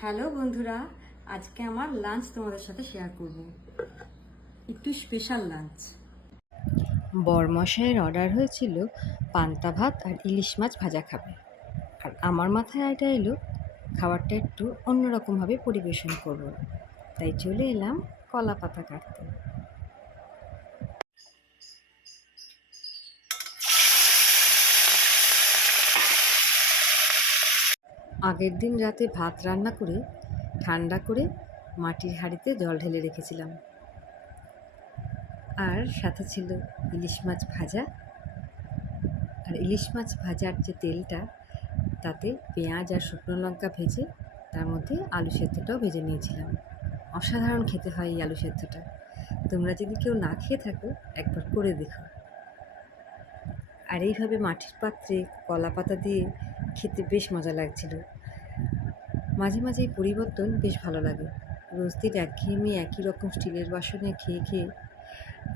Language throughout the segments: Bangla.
হ্যালো বন্ধুরা, আজকে আমার লাঞ্চ তোমাদের সাথে শেয়ার করব। একটু স্পেশাল লাঞ্চ। বরমশাইয়ের অর্ডার হয়েছিল পান্তা ভাত আর ইলিশ মাছ ভাজা খাবে, আর আমার মাথায় আইডিয়া এলো খাবারটা একটু অন্যরকমভাবে পরিবেশন করব। তাই চলে এলাম কলা পাতা কাটতে। আগের দিন রাতে ভাত রান্না করে ঠান্ডা করে মাটির হাঁড়িতে জল ঢেলে রেখেছিলাম, আর সাথে ছিল ইলিশ মাছ ভাজা। আর ইলিশ মাছ ভাজার যে তেলটা, তাতে পেঁয়াজ আর শুকনো লঙ্কা ভেজে তার মধ্যে আলু সেদ্ধটাও ভেজে নিয়েছিলাম। অসাধারণ খেতে হয় এই আলু সেদ্ধটা। তোমরা যদি কেউ না খেয়ে থাকো, একবার করে দেখো। আর এইভাবে মাটির পাত্রে কলা পাতা দিয়ে খেতে বেশ মজা লাগছিল। মাঝে মাঝে এই পরিবর্তন বেশ ভালো লাগে। রোজ দিন একঘেয়েমি একই রকম স্টিলের বাসনে খেয়ে খেয়ে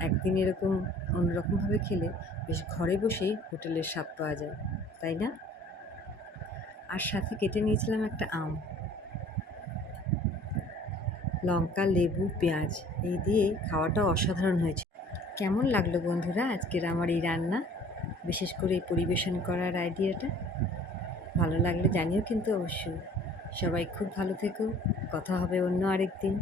একদিন এরকম অন্যরকমভাবে খেলে বেশ ঘরে বসেই হোটেলের স্বাদ পাওয়া যায়, তাই না? আর সাথে কেটে নিয়েছিলাম একটা আম, লঙ্কা, লেবু, পেঁয়াজ এই দিয়ে খাওয়াটা অসাধারণ হয়েছে। কেমন লাগলো বন্ধুরা আজকের আমার এই রান্না, বিশেষ করে এই পরিবেশন করার আইডিয়াটা? ভালো লাগলে জানিও কিন্তু অবশ্যই। সবাই খুব ভালো থেকো। কথা হবে অন্য আরেক দিন।